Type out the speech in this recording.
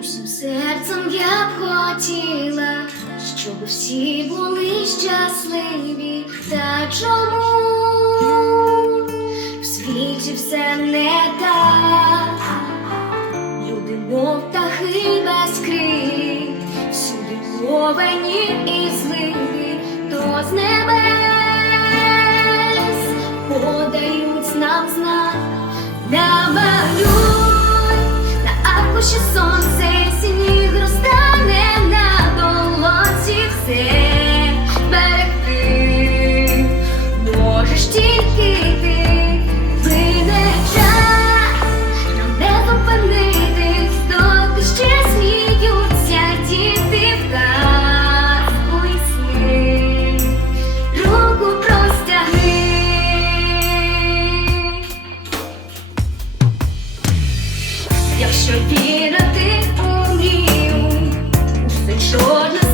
Усім серцем я б хотіла, щоб всі були щасливі. Та чому в світі все не так? Люди, мов птахи без крилі, всюди повені і зливі, то з небес подають нам знак, Якщо вірити у мрію, усе чорне